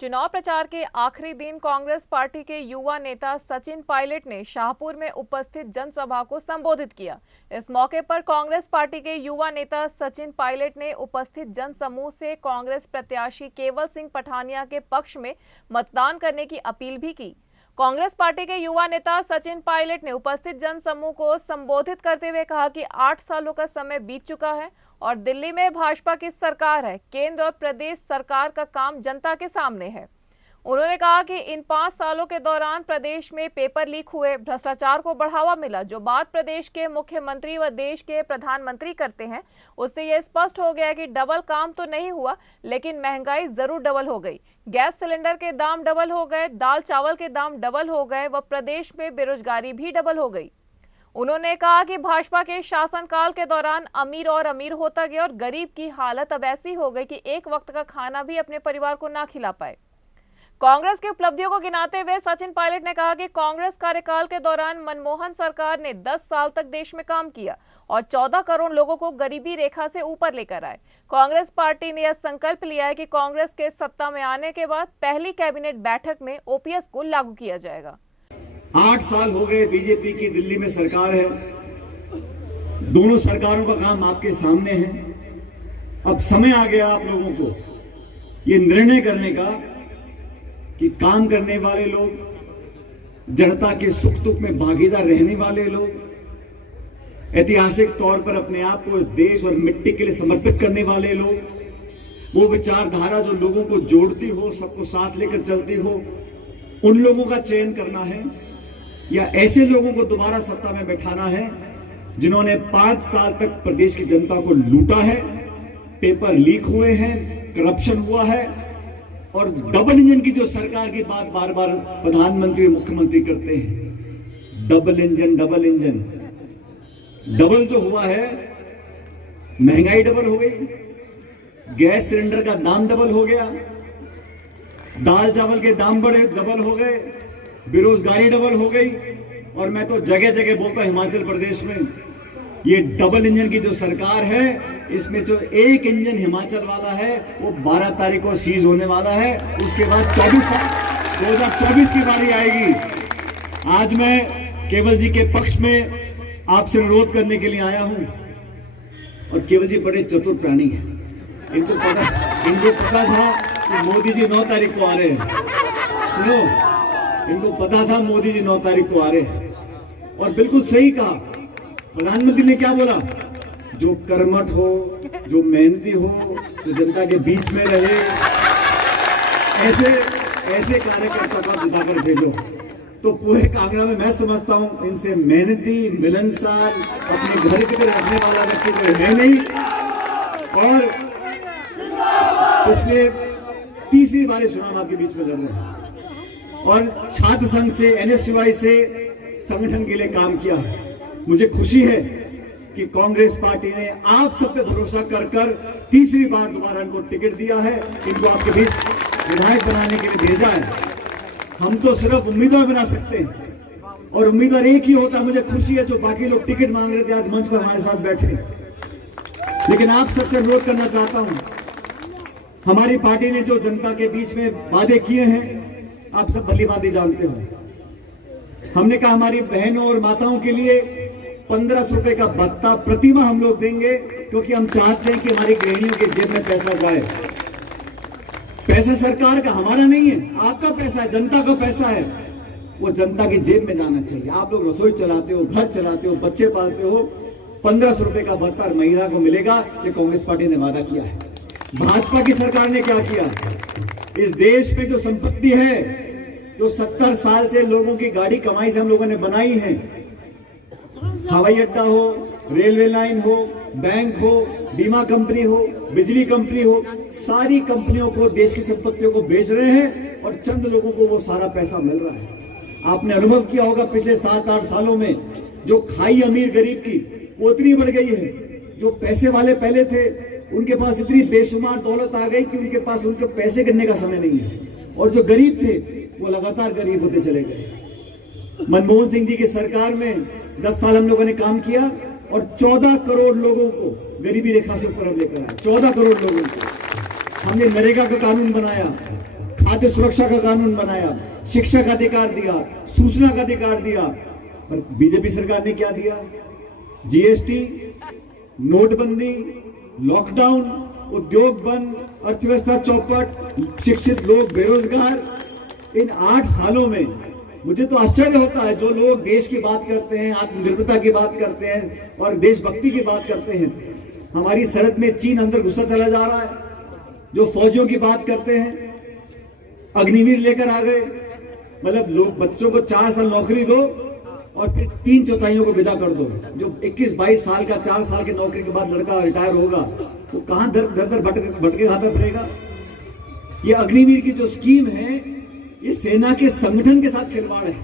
चुनाव प्रचार के आखिरी दिन कांग्रेस पार्टी के युवा नेता सचिन पायलट ने शाहपुर में उपस्थित जनसभा को संबोधित किया। इस मौके पर कांग्रेस पार्टी के युवा नेता सचिन पायलट ने उपस्थित जनसमूह से कांग्रेस प्रत्याशी केवल सिंह पठानिया के पक्ष में मतदान करने की अपील भी की। कांग्रेस पार्टी के युवा नेता सचिन पायलट ने उपस्थित जनसमूह को संबोधित करते हुए कहा कि 8 सालों का समय बीत चुका है और दिल्ली में भाजपा की सरकार है। केंद्र और प्रदेश सरकार का काम जनता के सामने है। उन्होंने कहा कि इन 5 सालों के दौरान प्रदेश में पेपर लीक हुए, भ्रष्टाचार को बढ़ावा मिला। जो बात प्रदेश के मुख्यमंत्री व देश के प्रधानमंत्री करते हैं, उससे यह स्पष्ट हो गया कि डबल काम तो नहीं हुआ, लेकिन महंगाई जरूर डबल हो गई। गैस सिलेंडर के दाम डबल हो गए, दाल चावल के दाम डबल हो गए व प्रदेश में बेरोजगारी भी डबल हो गई। उन्होंने कहा कि भाजपा के शासनकाल के दौरान अमीर और अमीर होता गया और गरीब की हालत अब ऐसी हो गई कि एक वक्त का खाना भी अपने परिवार को ना खिला पाए। कांग्रेस की उपलब्धियों को गिनाते हुए सचिन पायलट ने कहा कि कांग्रेस कार्यकाल के दौरान मनमोहन सरकार ने 10 साल तक देश में काम किया और 14 करोड़ लोगों को गरीबी रेखा से ऊपर लेकर आए। कांग्रेस पार्टी ने यह संकल्प लिया है कि कांग्रेस के सत्ता में आने के बाद पहली कैबिनेट बैठक में ओपीएस को लागू किया जाएगा। 8 साल हो गए बीजेपी की दिल्ली में सरकार है। दोनों सरकारों का काम आपके सामने है। अब समय आ गया आप लोगों को ये निर्णय करने का कि काम करने वाले लोग, जनता के सुख दुख में भागीदार रहने वाले लोग, ऐतिहासिक तौर पर अपने आप को इस देश और मिट्टी के लिए समर्पित करने वाले लोग, वो विचारधारा जो लोगों को जोड़ती हो, सबको साथ लेकर चलती हो, उन लोगों का चयन करना है या ऐसे लोगों को दोबारा सत्ता में बैठाना है जिन्होंने 5 साल तक प्रदेश की जनता को लूटा है, पेपर लीक हुए हैं, करप्शन हुआ है और डबल इंजन की जो सरकार की बात बार बार प्रधानमंत्री मुख्यमंत्री करते हैं। डबल इंजन डबल जो हुआ है, महंगाई डबल हो गई, गैस सिलेंडर का दाम डबल हो गया, दाल चावल के दाम बड़े डबल हो गए, बेरोजगारी डबल हो गई। और मैं तो जगह जगह बोलता हिमाचल प्रदेश में ये डबल इंजन की जो सरकार है, इसमें जो एक इंजन हिमाचल वाला है वो 12 तारीख को सीज होने वाला है। उसके बाद 2024 की बारी आएगी। आज मैं केवल जी के पक्ष में आपसे अनुरोध करने के लिए आया हूं। और केवल जी बड़े चतुर प्राणी हैं। इनको पता था कि मोदी जी 9 तारीख को आ रहे हैं। सुनो, इनको पता था मोदी जी 9 तारीख को आ रहे हैं और बिल्कुल सही कहा। प्रधानमंत्री ने क्या बोला? जो कर्मठ हो, जो मेहनती हो, जो जनता के बीच में रहे, ऐसे कार्यकर्ता को जिताकर भेजो। तो पूरे कांगड़ा में मैं समझता हूं इनसे मेहनती, मिलनसार, अपने घर की तरह रखने वाला व्यक्ति कोई है नहीं। और पिछले तीसरी बार चुनाव आपके बीच में लड़ रहे हैं और छात्र संघ से, एनएसयूआई से संगठन के लिए काम किया है। मुझे खुशी है कि कांग्रेस पार्टी ने आप सब पे भरोसा कर तीसरी बार दोबारा इनको टिकट दिया है, इनको आपके बीच विधायक बनाने के लिए भेजा है। हम तो सिर्फ उम्मीदवार बना सकते हैं और उम्मीदवार एक ही होता है। मुझे खुशी है जो बाकी लोग टिकट मांग रहे थे आज मंच पर हमारे साथ बैठे। लेकिन आप सबसे अनुरोध करना चाहता हूं, हमारी पार्टी ने जो जनता के बीच में वादे किए हैं आप सब भली भांति जानते हो। हमने कहा हमारी बहनों और माताओं के लिए 1500 रुपए का भत्ता प्रतिमाह हम लोग देंगे, क्योंकि हम चाहते हैं कि हमारी गृहिणियों के जेब में पैसा जाए। पैसा सरकार का, हमारा नहीं है, आपका पैसा है, जनता का पैसा है। वो जनता की जेब में जाना चाहिए। आप लोग रसोई चलाते हो, घर चलाते हो, बच्चे पालते हो, 1500 रुपए का भत्ता महिला को मिलेगा। ये कांग्रेस पार्टी ने वादा किया है। भाजपा की सरकार ने क्या किया? इस देश में जो संपत्ति है, जो 70 साल से लोगों की गाड़ी कमाई से हम लोगों ने बनाई है, हवाई अड्डा हो, रेलवे लाइन हो, बैंक हो, बीमा कंपनी हो, बिजली कंपनी हो, सारी कंपनियों को, देश की संपत्तियों को बेच रहे हैं और चंद लोगों को वो सारा पैसा मिल रहा है। आपने अनुभव किया होगा पिछले 7-8 सालों में जो खाई अमीर गरीब की वो इतनी बढ़ गई है। जो पैसे वाले पहले थे उनके पास इतनी बेशुमार दौलत आ गई कि उनके पास उनके पैसे गिनने का समय नहीं है, और जो गरीब थे वो लगातार गरीब होते चले गए। मनमोहन सिंह जी की सरकार में 10 साल हम लोगों ने काम किया और 14 करोड़ लोगों को गरीबी रेखा से ऊपर हम लेकर आए। 14 करोड़ लोगों को हमने नरेगा का कानून बनाया, खाद्य सुरक्षा का कानून बनाया, शिक्षा का अधिकार दिया, सूचना का अधिकार दिया। पर बीजेपी सरकार ने क्या दिया? जीएसटी, नोटबंदी, लॉकडाउन, उद्योग बंद, अर्थव्यवस्था चौपट, शिक्षित लोग बेरोजगार। इन 8 सालों में मुझे तो आश्चर्य होता है, जो लोग देश की बात करते हैं, आत्मनिर्भरता की बात करते हैं और देशभक्ति की बात करते हैं, हमारी सरहद में चीन अंदर घुसा चला जा रहा है। जो फौजियों की बात करते हैं, अग्निवीर लेकर आ गए। मतलब लोग बच्चों को 4 साल नौकरी दो और फिर 3/4 को विदा कर दो। जो 21-22 साल का 4 साल की नौकरी के बाद लड़का रिटायर होगा तो कहां दर दर भटके खाता फिरेगा। ये अग्निवीर की जो स्कीम है, ये सेना के संगठन के साथ खिलवाड़ है।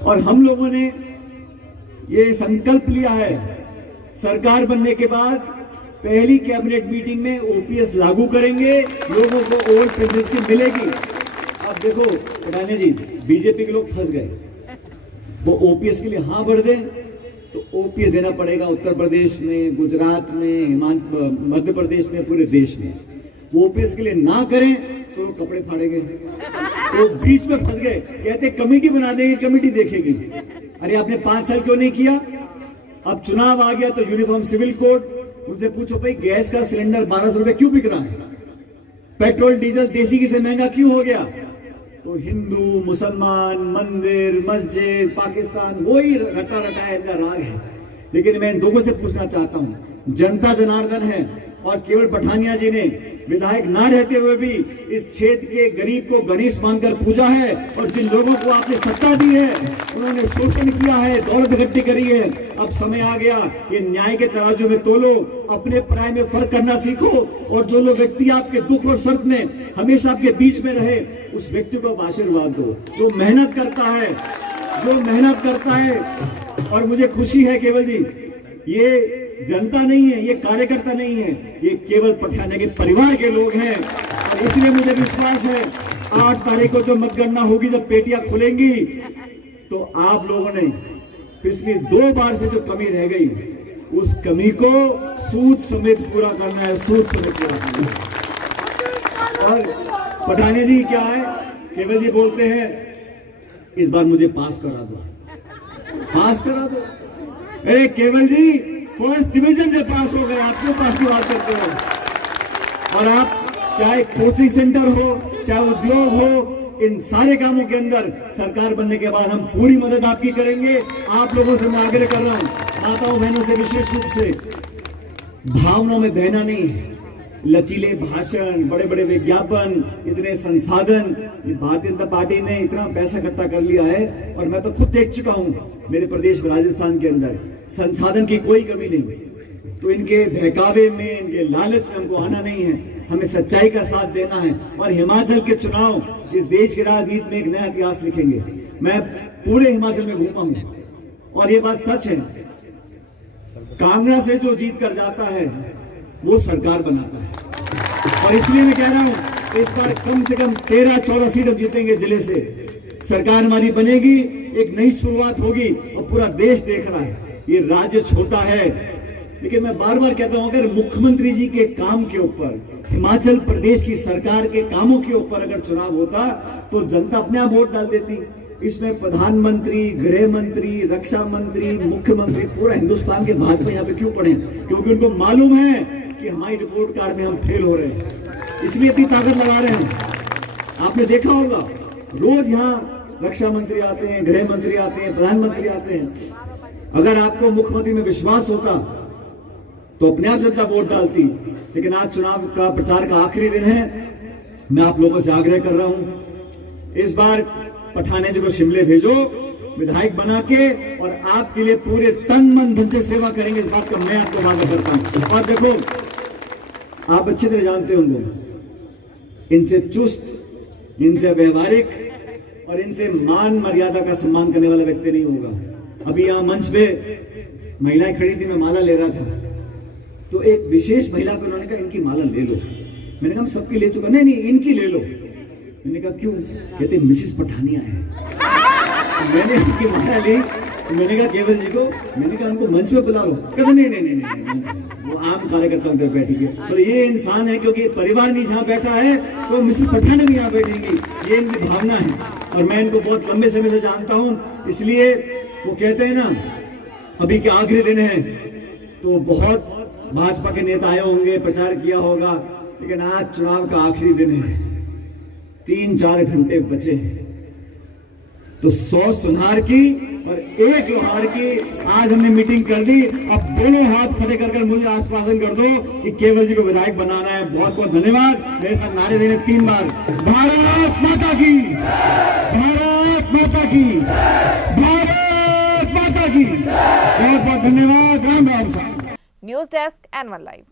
और हम लोगों ने ये संकल्प लिया है, सरकार बनने के बाद पहली कैबिनेट मीटिंग में ओपीएस लागू करेंगे, लोगों को ओल्ड पेंशन की मिलेगी। अब देखो पठानिया जी, बीजेपी के लोग फंस गए। वो ओपीएस के लिए हाँ भर दें तो ओपीएस देना पड़ेगा उत्तर प्रदेश में, गुजरात में, मध्य प्रदेश में, पूरे देश में। वो ओपीएस के लिए ना करें तो लोग कपड़े फाड़ेंगे। तो बीच में फंस गए, कहते कमेटी बना देंगे, कमेटी देखेगी। अरे आपने 5 साल क्यों नहीं किया? अब चुनाव आ गया तो यूनिफॉर्म सिविल कोड। उनसे पूछो भाई, गैस का सिलेंडर 1200 रुपए क्यों बिक रहा है? पेट्रोल डीजल देसी घी से महंगा क्यों हो गया? तो हिंदू, मुसलमान, मंदिर, मस्जिद, पाकिस्तान, वही रटा रटा है, इनका राग है। लेकिन मैं इन लोगों से पूछना चाहता हूं, जनता जनार्दन है और केवल पठानिया जी ने विधायक ना रहते हुए भी इस क्षेत्र के गरीब को गणेश मानकर पूजा है। और जिन लोगों को आपने सत्ता दी है, उन्होंने शोषण किया है, दौलत इकट्ठी करी है। अब समय आ गया, ये न्याय के तराजू में तोलो, अपने पराये में फर्क करना सीखो। और जो लोग व्यक्ति आपके दुख और शर्त में हमेशा आपके बीच में रहे, उस व्यक्ति को आशीर्वाद दो, जो मेहनत करता है, जो मेहनत करता है। और मुझे खुशी है केवल जी, ये जनता नहीं है, ये कार्यकर्ता नहीं है, ये केवल पठानिया के परिवार के लोग हैं। और इसलिए मुझे विश्वास है 8 तारीख को जो मतगणना होगी, जब पेटियां खुलेंगी, तो आप लोगों ने पिछली 2 बार से जो कमी रह गई, उस कमी को सूद समेत पूरा करना है, सूद समेत पूरा करना है। और पठानिया जी क्या है, केवल जी बोलते हैं इस बार मुझे पास करा दो, पास करा दो। ए केवल जी, फर्स्ट डिवीजन से पास हो गए, आप क्यों पास की बात करते हो? और आप चाहे कोचिंग सेंटर हो, चाहे उद्योग हो, इन सारे कामों के अंदर सरकार बनने के बाद हम पूरी मदद आपकी करेंगे। आप लोगों से मैं आग्रह कर रहा हूं, माताओं बहनों से विशेष रूप से, भावनाओं में बहना नहीं है। लचीले भाषण, बड़े बड़े विज्ञापन, इतने संसाधन, ये भारतीय जनता पार्टी ने इतना पैसा इकट्ठा कर लिया है। और मैं तो खुद देख चुका हूं मेरे प्रदेश में, राजस्थान के अंदर संसाधन की कोई कमी नहीं। तो इनके बहकावे में, इनके लालच में हमको आना नहीं है, हमें सच्चाई का साथ देना है। और हिमाचल के चुनाव इस देश की राजनीति में एक नया इतिहास लिखेंगे। मैं पूरे हिमाचल में घूमा हूं और ये बात सच है, कांगड़ा से जो जीत कर जाता है वो सरकार बनाता है। और इसलिए मैं कह रहा हूं, इस बार कम से कम 13-14 सीट हम जीतेंगे जिले से। सरकार हमारी बनेगी, एक नई शुरुआत होगी। और पूरा देश देख रहा है, ये राज्य छोटा है, लेकिन मैं बार बार कहता हूं, अगर मुख्यमंत्री जी के काम के ऊपर, हिमाचल प्रदेश की सरकार के कामों के ऊपर अगर चुनाव होता तो जनता अपने आप वोट डाल देती। इसमें प्रधानमंत्री, गृह मंत्री, रक्षा मंत्री, मुख्यमंत्री, पूरा हिंदुस्तान के भाजपा यहाँ पे क्यों पड़े? क्योंकि उनको मालूम है कि हमारी रिपोर्ट कार्ड में हम फेल हो रहे हैं, इसलिए इतनी ताकत लगा रहे हैं। आपने देखा होगा, रोज यहाँ रक्षा मंत्री आते हैं, गृह मंत्री आते हैं, प्रधानमंत्री आते हैं। अगर आपको मुख्यमंत्री में विश्वास होता तो अपने आप जनता वोट डालती। लेकिन आज चुनाव का प्रचार का आखिरी दिन है, मैं आप लोगों से आग्रह कर रहा हूं, इस बार पठानिया जी को शिमले भेजो विधायक बना के, और आपके लिए पूरे तन मन धन से सेवा करेंगे, इस बात का मैं आपको वादा करता हूं। और देखो, आप अच्छी तरह जानते होंगे, इनसे चुस्त, इनसे व्यवहारिक और इनसे मान मर्यादा का सम्मान करने वाला व्यक्ति नहीं होगा। अभी यहां मंच पे महिलाएं खड़ी थी, मैं माला ले रहा था, तो एक विशेष महिला को उन्होंने कहा इनकी माला ले लो। मैंने कहा हम सबकी ले चुका। नहीं नहीं, इनकी ले लो। मैंने कहा क्यों? कहते मिसेस पठानिया है। तो मैंने इनकी माला ली, तो मैंने कहा केवल जी को, मैंने कहा उनको मंच पे बुला लो। कहते नहीं नहीं नहीं नहीं, वो आम कार्यकर्ता हूं तेरे बैठी के, तो ये इंसान है क्योंकि परिवार नहीं जहाँ बैठा है तो मिसेस पठान भी यहाँ बैठेंगी, ये इनकी भावना है। और मैं इनको बहुत लंबे समय से जानता हूँ, इसलिए वो कहते हैं ना अभी के आखिरी दिन है तो बहुत भाजपा के नेता आए होंगे, प्रचार किया होगा, लेकिन आज चुनाव का आखिरी दिन है, 3-4 घंटे बचे हैं, तो 100 सुनार की और 1 लोहार की आज हमने मीटिंग कर दी। अब दोनों हाथ खड़े कर मुझे आश्वासन कर दो कि केवल जी को विधायक बनाना है। बहुत बहुत धन्यवाद। मेरे साथ नारे देने 3 बार, भारत माता की, भारत माता की, भारत माता की। बहुत बहुत धन्यवाद। राम राम साहब। News desk N1 live.